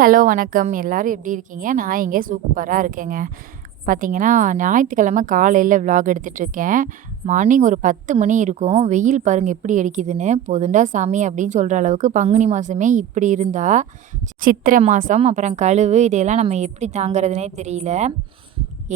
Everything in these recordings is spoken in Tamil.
ஹலோ வணக்கம். எல்லோரும் எப்படி இருக்கீங்க? நான் இங்கே சூப்பராக இருக்கேங்க. பார்த்தீங்கன்னா ஞாயிற்றுக்கிழமை காலையில் விலாக் எடுத்துகிட்ருக்கேன் மார்னிங் ஒரு பத்து மணி இருக்கும். வெயில் பாருங்கள் எப்படி அடிக்குதுன்னு. பொதுண்டா சாமி அப்படின்னு சொல்கிற அளவுக்கு பங்குனி மாதமே இப்படி இருந்தால் சித்திரை மாதம் அப்புறம் கழுவு இதையெல்லாம் நம்ம எப்படி தாங்கிறதுனே தெரியல.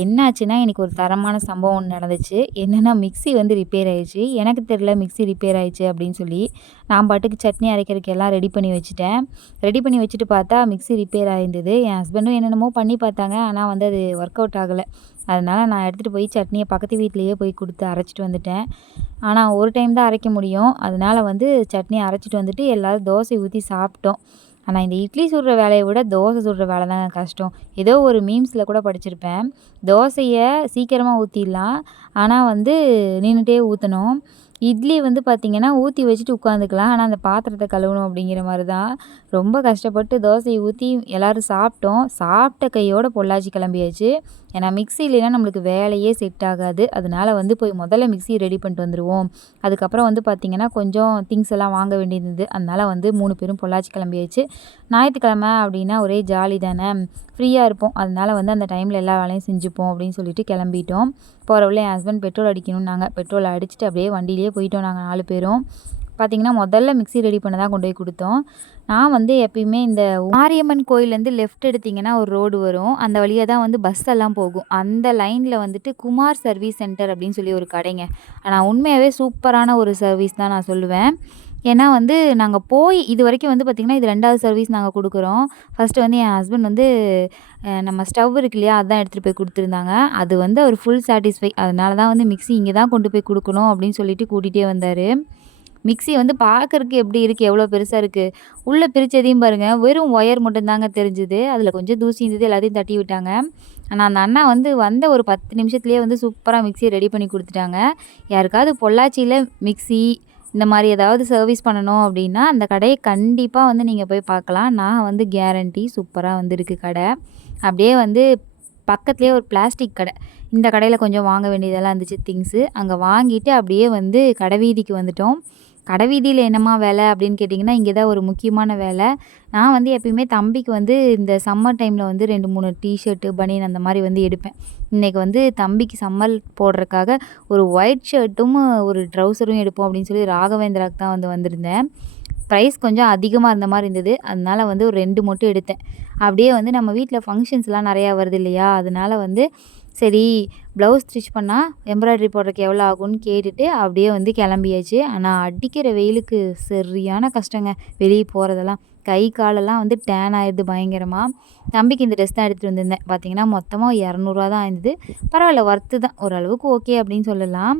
என்னாச்சுன்னா எனக்கு ஒரு தரமான சம்பவம் ஒன்று நடந்துச்சு. என்னென்னா மிக்ஸி வந்து ரிப்பேர் ஆயிடுச்சு. எனக்கு தெரில மிக்ஸி ரிப்பேர் ஆயிடுச்சு அப்படின்னு சொல்லி நான் பாட்டுக்கு சட்னி அரைக்கிறதுக்கு எல்லாம் ரெடி பண்ணி வச்சுட்டேன். ரெடி பண்ணி வச்சுட்டு பார்த்தா மிக்ஸி ரிப்பேர் ஆயிருந்தது. என் ஹஸ்பண்டும் என்னென்னமோ பண்ணி பார்த்தாங்க. ஆனால் வந்து அது ஒர்க் அவுட் ஆகலை. அதனால் நான் எடுத்துகிட்டு போய் சட்னியை பக்கத்து வீட்லேயே போய் கொடுத்து அரைச்சிட்டு வந்துட்டேன். ஆனால் ஒரு டைம் தான் அரைக்க முடியும். அதனால் வந்து சட்னி அரைச்சிட்டு வந்துட்டு எல்லோரும் தோசை ஊற்றி சாப்பிட்டோம். ஆனால் இந்த இட்லி சுடுற வேலையை விட தோசை சுடுற வேலை தாங்க கஷ்டம். ஏதோ ஒரு மீம்ஸில் கூட படிச்சிருப்பேன். தோசையை சீக்கிரமாக ஊற்றிடலாம் ஆனால் வந்து நின்றுட்டே ஊற்றணும் இட்லி வந்து பார்த்திங்கன்னா ஊற்றி வச்சுட்டு உட்காந்துக்கலாம். ஆனால் அந்த பாத்திரத்தை கழுவணும் அப்படிங்கிற மாதிரி தான் ரொம்ப கஷ்டப்பட்டு தோசையை ஊற்றி எல்லோரும் சாப்பிட்டோம். சாப்பிட்ட கையோட பொள்ளாச்சி கிளம்பியாச்சு. ஏன்னா மிக்ஸி இல்லைன்னா நம்மளுக்கு வேலையே செட் ஆகாது. அதனால் வந்து போய் முதல்ல மிக்சி ரெடி பண்ணிட்டு வந்துடுவோம் அதுக்கப்புறம் வந்து பார்த்திங்கன்னா கொஞ்சம் திங்ஸ் எல்லாம் வாங்க வேண்டியிருந்தது. அதனால் வந்து மூணு பேரும் பொள்ளாச்சி கிளம்பியாச்சு. ஞாயிற்றுக்கிழமை அப்படின்னா ஒரே ஜாலி தானே? ஃப்ரீயாக இருப்போம். அதனால் வந்து அந்த டைமில் எல்லா வேலையும் செஞ்சுப்போம் அப்படின்னு சொல்லிட்டு கிளம்பிட்டோம். போகிற என் ஹஸ்பண்ட் பெட்ரோல் அடிக்கணும் நாங்கள் பெட்ரோல் அடிச்சுட்டு அப்படியே வண்டியிலே போயிட்டோம் நாங்கள் நாலு பேரும். பார்த்திங்கன்னா முதல்ல மிக்ஸி ரெடி பண்ண தான் கொண்டு போய் கொடுத்தோம். நான் வந்து எப்பயுமே இந்த மாரியம்மன் கோயிலேருந்து லெஃப்ட் எடுத்திங்கன்னா ஒரு ரோடு வரும். அந்த வழியாக தான் வந்து பஸ் எல்லாம் போகும். அந்த லைனில் வந்துட்டு குமார் சர்வீஸ் சென்டர் அப்படின்னு சொல்லி ஒரு கடைங்க. ஆனால் உண்மையாகவே சூப்பரான ஒரு சர்வீஸ் தான் நான் சொல்லுவேன். ஏன்னா வந்து நாங்கள் போய் இது வரைக்கும் வந்து பார்த்திங்கன்னா இது ரெண்டாவது சர்வீஸ் நாங்கள் கொடுக்குறோம். ஃபஸ்ட்டு வந்து என் ஹஸ்பண்ட் வந்து நம்ம ஸ்டவ் இருக்கு இல்லையா அதான் எடுத்துகிட்டு போய் கொடுத்துருந்தாங்க. அது வந்து அவர் ஃபுல் சாட்டிஸ்ஃபை அதனால தான் வந்து மிக்ஸி இங்கே தான் கொண்டு போய் கொடுக்கணும் அப்படின்னு சொல்லிட்டு கூட்டிகிட்டே வந்தார். மிக்ஸி வந்து பார்க்குறக்கு எப்படி இருக்குது எவ்வளோ பெருசாக இருக்குது உள்ளே பிரித்ததையும் பாருங்கள் வெறும் ஒயர் மட்டும்தாங்க தெரிஞ்சுது. அதில் கொஞ்சம் தூசி இருந்தது எல்லாத்தையும் தட்டி விட்டாங்க. ஆனால் அந்த அண்ணா வந்து வந்த ஒரு பத்து நிமிஷத்துலேயே வந்து சூப்பராக மிக்ஸியை ரெடி பண்ணி கொடுத்துட்டாங்க. யாருக்காவது பொள்ளாச்சியில் மிக்ஸி இந்த மாதிரி ஏதாவது சர்வீஸ் பண்ணணும் அப்படின்னா அந்த கடையை கண்டிப்பாக வந்து நீங்கள் போய் பார்க்கலாம். நான் வந்து கேரண்டி சூப்பராக வந்துருக்கு கடை. அப்படியே வந்து பக்கத்துலேயே ஒரு பிளாஸ்டிக் கடை. இந்த கடையில் கொஞ்சம் வாங்க வேண்டியதெல்லாம் இருந்துச்சு திங்ஸு அங்கே வாங்கிட்டு அப்படியே வந்து கடை வீதிக்கு வந்துட்டோம். கடை வீதியில் என்னம்மா வேலை அப்படின்னு கேட்டிங்கன்னா இங்கே தான் ஒரு முக்கியமான வேலை. நான் வந்து எப்பயுமே தம்பிக்கு வந்து இந்த சம்மர் டைமில் வந்து ரெண்டு மூணு டிஷர்ட்டு பனியன் அந்த மாதிரி வந்து எடுப்பேன். இன்றைக்கி வந்து தம்பிக்கு சம்மர் போடுறதுக்காக ஒரு ஒயிட் ஷர்ட்டும் ஒரு ட்ரௌசரும் எடுப்போம் அப்படின்னு சொல்லி ராகவேந்திராவுக்கு தான் வந்து வந்திருந்தேன். ப்ரைஸ் கொஞ்சம் அதிகமாக இருந்த மாதிரி இருந்தது. அதனால் வந்து ஒரு ரெண்டு மட்டும் எடுத்தேன். அப்படியே வந்து நம்ம வீட்டில் ஃபங்க்ஷன்ஸ்லாம் நிறையா வருது இல்லையா? அதனால் வந்து சரி ப்ளவுஸ் ஸ்டிச் பண்ணால் எம்ப்ராய்ட்ரி போடுறதுக்கு எவ்வளோ ஆகும்னு கேட்டுட்டு அப்படியே வந்து கிளம்பியாச்சு. ஆனால் அடிக்கிற வெயிலுக்கு சரியான கஷ்டங்க. வெளியே போகிறதெல்லாம் கை காலெல்லாம் வந்து டேன் ஆயிடுது பயங்கரமாக தம்பிக்கு இந்த ட்ரெஸ் தான் எடுத்துகிட்டு வந்திருந்தேன். பார்த்தீங்கன்னா மொத்தமாக இரநூறுவா தான் ஆயிருந்தது. பரவாயில்ல ஒர்த்து தான். ஓரளவுக்கு ஓகே அப்படின்னு சொல்லலாம்.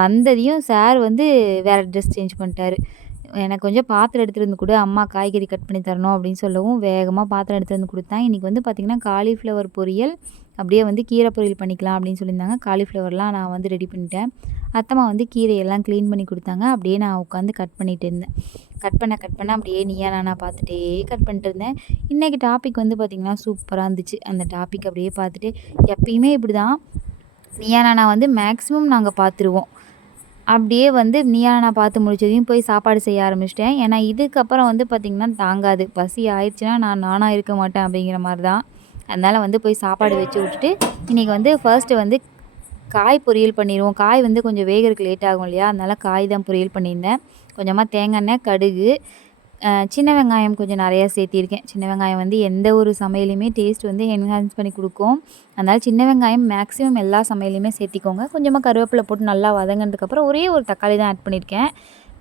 வந்ததையும் சார் வந்து வேறு ட்ரெஸ் சேஞ்ச் பண்ணிட்டாரு. எனக்கு கொஞ்சம் பாத்திரம் எடுத்துகிட்டு வந்து கொடு அம்மா காய்கறி கட் பண்ணி தரணும் அப்படின்னு சொல்லவும் வேகமாக பாத்திரம் எடுத்துகிட்டு வந்து கொடுத்தேன். இன்றைக்கி வந்து பார்த்திங்கன்னா காலிஃப்ளவர் பொரியல் அப்படியே வந்து கீரை பொரியல் பண்ணிக்கலாம் அப்படின்னு சொல்லியிருந்தாங்க. காலிஃப்ளவர்லாம் நான் வந்து ரெடி பண்ணிட்டேன். அத்தம்மா வந்து கீரையெல்லாம் க்ளீன் பண்ணி கொடுத்தாங்க. அப்படியே நான் உட்காந்து கட் பண்ணிகிட்டு இருந்தேன். கட் பண்ண கட் பண்ண அப்படியே நீயா நானா பார்த்துட்டே கட் பண்ணிட்டு இருந்தேன். இன்றைக்கி டாபிக் வந்து பார்த்திங்கன்னா சூப்பராக இருந்துச்சு. அந்த டாபிக் அப்படியே பார்த்துட்டு எப்பயுமே இப்படி தான் நீயா வந்து மேக்ஸிமம் நாங்கள் பார்த்துருவோம் அப்படியே வந்து நீயா பார்த்து முடிச்சதையும் போய் சாப்பாடு செய்ய ஆரம்பிச்சிட்டேன். ஏன்னா இதுக்கப்புறம் வந்து பார்த்திங்கன்னா தாங்காது. பசி ஆயிடுச்சுன்னா நான் நானாக இருக்க மாட்டேன் அப்படிங்கிற மாதிரி தான் அதனால் வந்து போய் சாப்பாடு வச்சு விட்டுட்டு இன்றைக்கி வந்து ஃபர்ஸ்ட்டு வந்து காய் பொரியல் பண்ணிடுவோம் காய் வந்து கொஞ்சம் வேகிறதுக்கு லேட் ஆகும் இல்லையா? அதனால் காய் தான் பொரியல் பண்ணியிருந்தேன். கொஞ்சமாக தேங்காய் எண்ணெய் கடுகு சின்ன வெங்காயம் கொஞ்சம் நிறையா சேர்த்திருக்கேன். சின்ன வெங்காயம் வந்து எந்த ஒரு சமையலையுமே டேஸ்ட் வந்து என்ஹான்ஸ் பண்ணி கொடுக்கும். அதனால் சின்ன வெங்காயம் மேக்ஸிமம் எல்லா சமையலையுமே சேர்த்திக்கோங்க. கொஞ்சமாக கருவேப்பிலை போட்டு நல்லா வதங்கினதுக்கப்புறம் ஒரே ஒரு தக்காளி தான் ஆட் பண்ணியிருக்கேன்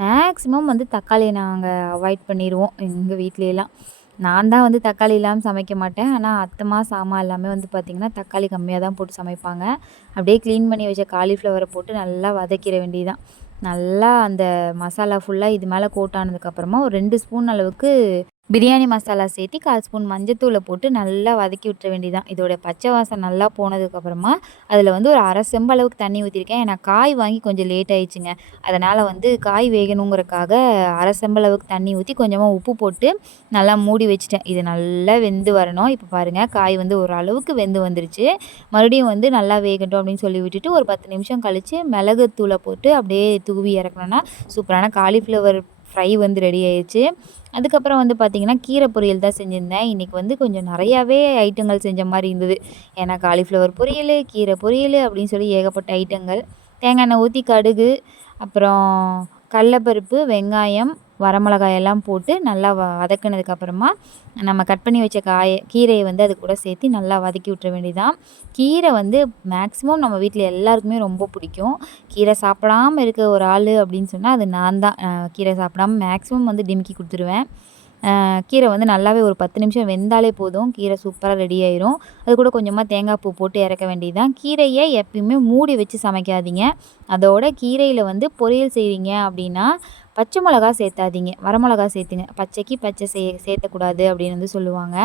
மேக்ஸிமம் வந்து தக்காளியை நாங்கள் அவாய்ட் பண்ணிடுவோம் எங்கள் வீட்லையெல்லாம். நான் தான் வந்து தக்காளி இல்லாமல் சமைக்க மாட்டேன். ஆனால் அத்தமா சாமா எல்லாமே வந்து பார்த்திங்கன்னா தக்காளி கம்மியாக தான் போட்டு சமைப்பாங்க. அப்படியே க்ளீன் பண்ணி வச்ச காலிஃப்ளவரை போட்டு நல்லா வதக்கிற வேண்டியதான் நல்லா அந்த மசாலா ஃபுல்லாக இது மேலே கோட் ஆனதுக்கப்புறமா ஒரு ரெண்டு ஸ்பூன் அளவுக்கு பிரியாணி மசாலா சேர்த்து கால் ஸ்பூன் மஞ்சத்தூளை போட்டு நல்லா வதக்கி விட்டுற வேண்டியதான் இதோட பச்சை வாசம் நல்லா போனதுக்கப்புறமா அதில் வந்து ஒரு அரை செம்பளவுக்கு தண்ணி ஊற்றிருக்கேன் ஏன்னா காய் வாங்கி கொஞ்சம் லேட் ஆயிடுச்சுங்க. அதனால் வந்து காய் வேகணுங்கிறக்காக அரை செம்பளவுக்கு தண்ணி ஊற்றி கொஞ்சமாக உப்பு போட்டு நல்லா மூடி வச்சுட்டேன். இது நல்லா வெந்து வரணும். இப்போ பாருங்கள் காய் வந்து ஒரு அளவுக்கு வெந்து வந்துருச்சு. மறுபடியும் வந்து நல்லா வேகட்டும் அப்படின்னு சொல்லி விட்டுட்டு ஒரு பத்து நிமிஷம் கழித்து மிளகுத்தூளை போட்டு அப்படியே தூவி இறக்கணுன்னா சூப்பரான காலிஃப்ளவர் ஃப்ரை வந்து ரெடி ஆயிடுச்சு அதுக்கப்புறம் வந்து பார்த்திங்கன்னா கீரை பொரியல் தான் செஞ்சுருந்தேன். இன்றைக்கி வந்து கொஞ்சம் நிறையாவே ஐட்டங்கள் செஞ்ச மாதிரி இருந்தது. ஏன்னா காலிஃப்ளவர் பொரியல் கீரை பொரியல் அப்படின்னு சொல்லி ஏகப்பட்ட ஐட்டங்கள் தேங்காய் எண்ணெய் ஊற்றி கடுகு அப்புறம் கடலப்பருப்பு வெங்காயம் வரமிளகாய் எல்லாம் போட்டு நல்லா வ வதக்குனதுக்கப்புறமா நம்ம கட் பண்ணி வச்ச காயை கீரையை வந்து அது கூட சேர்த்து நல்லா வதக்கி விட்டுற வேண்டியதான் கீரை வந்து மேக்ஸிமம் நம்ம வீட்டில் எல்லாருக்குமே ரொம்ப பிடிக்கும். கீரை சாப்பிடாம இருக்க ஒரு ஆள் அப்படின்னு சொன்னால் அது நான் தான். கீரை சாப்பிடாம மேக்ஸிமம் வந்து டிமிக்கி கொடுத்துருவேன். கீரை வந்து நல்லாவே ஒரு பத்து நிமிஷம் வெந்தாலே போதும். கீரை சூப்பராக ரெடி ஆயிரும். அது கூட கொஞ்சமாக தேங்காய் பூ போட்டு இறக்க வேண்டியது தான் கீரையை எப்பயுமே மூடி வச்சு சமைக்காதீங்க. அதோட கீரையில் வந்து பொரியல் செய்கிறீங்க அப்படின்னா பச்சை மிளகா சேர்த்தாதீங்க. வரமிளகா சேர்த்துங்க. பச்சைக்கு பச்சை சே சேர்த்தக்கூடாது அப்படின்னு வந்து சொல்லுவாங்க.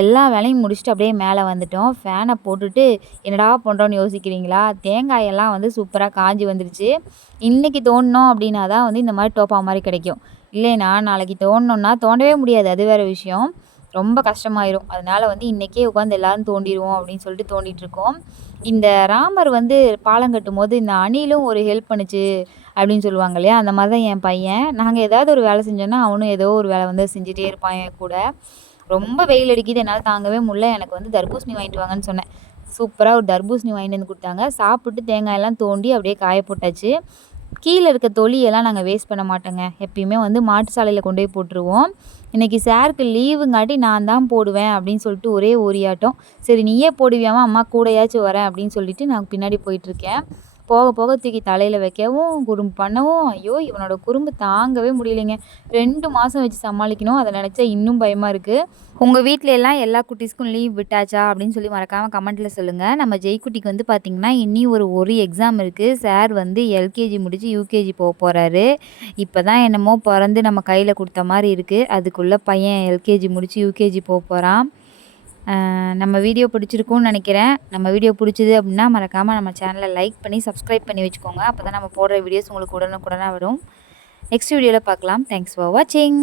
எல்லா வேலையும் முடிச்சுட்டு அப்படியே மேலே வந்துட்டோம். ஃபேனை போட்டுட்டு என்னடா பண்ணுறோன்னு யோசிக்கிறீங்களா? தேங்காயெல்லாம் வந்து சூப்பராக காஞ்சி வந்துடுச்சு இன்றைக்கி தோண்டினோம் அப்படின்னா தான் வந்து இந்த மாதிரி டோப்பா மாதிரி கிடைக்கும். இல்லைனா நாளைக்கு தோண்டணுன்னா தோண்டவே முடியாது. அது வேறு விஷயம். ரொம்ப கஷ்டமாயிரும். அதனால் வந்து இன்றைக்கே உட்காந்து எல்லோரும் தோண்டிடுவோம் அப்படின்னு சொல்லிட்டு தோண்டிகிட்ருக்கோம் இந்த ராமர் வந்து பாலம் கட்டும் போது இந்த அணிலும் ஒரு ஹெல்ப் பண்ணுச்சு. அப்படின்னு சொல்லுவாங்க இல்லையா? அந்த மாதிரி தான் என் பையன். நாங்கள் ஏதாவது ஒரு வேலை செஞ்சோன்னா அவனும் ஏதோ ஒரு வேலை வந்து செஞ்சுட்டே இருப்பான் என் கூட. ரொம்ப வெயில் அடிக்குது என்னால் தாங்கவே முடியல. எனக்கு வந்து தர்பூசணி வாங்கிட்டு வாங்கன்னு சொன்னேன். சூப்பராக ஒரு தர்பூசணி வாங்கிட்டு வந்து கொடுத்தாங்க. சாப்பிட்டு தேங்காயெல்லாம் தோண்டி அப்படியே காய போட்டாச்சு. கீழே இருக்க தொலியெல்லாம் நாங்கள் வேஸ்ட் பண்ண மாட்டோங்க. எப்பயுமே வந்து மாட்டு சாலையில் கொண்டு போய் போட்டுருவோம். இன்றைக்கி சாருக்கு லீவுங்காட்டி நான் தான் போடுவேன் அப்படின்னு சொல்லிட்டு ஒரே ஓரியாட்டம். சரி நீயே போடுவியாமா அம்மா கூடையாச்சும் வரேன் அப்படின்னு சொல்லிட்டு நான் பின்னாடி போயிட்டுருக்கேன் போக போக தூக்கி தலையில் வைக்கவும் குறும்பு பண்ணவும் ஐயோ இவனோட குறும்பு தாங்கவே முடியலைங்க. ரெண்டு மாதம் வச்சு சமாளிக்கணும் அதை நினச்சா இன்னும் பயமாக இருக்குது உங்கள் வீட்டில எல்லாம் எல்லா குட்டீஸ்க்கும் லீவ் விட்டாச்சா அப்படின்னு சொல்லி மறக்காமல் கமெண்ட்டில் சொல்லுங்கள் நம்ம ஜெய்குட்டிக்கு வந்து பார்த்திங்கன்னா இன்னி ஒரு ஒரு எக்ஸாம் இருக்குது சார் வந்து எல்கேஜி முடித்து யூகேஜி போக போகிறாரு இப்போ தான் என்னமோ பிறந்து நம்ம கையில் கொடுத்த மாதிரி இருக்குது அதுக்குள்ளே பையன் எல்கேஜி முடித்து யூகேஜி போக போகிறான் நம்ம வீடியோ பிடிச்சிருக்கும்னு நினைக்கிறேன். நம்ம வீடியோ பிடிச்சிது அப்படின்னா மறக்காமல் நம்ம சேனலை லைக் பண்ணி சப்ஸ்கிரைப் பண்ணி வச்சுக்கோங்க. அப்போ தான் நம்ம போடுற வீடியோஸ் உங்களுக்கு உடனுக்குடனாக வரும். நெக்ஸ்ட் வீடியோவில் பார்க்கலாம். தேங்க்ஸ் ஃபார் வாட்சிங்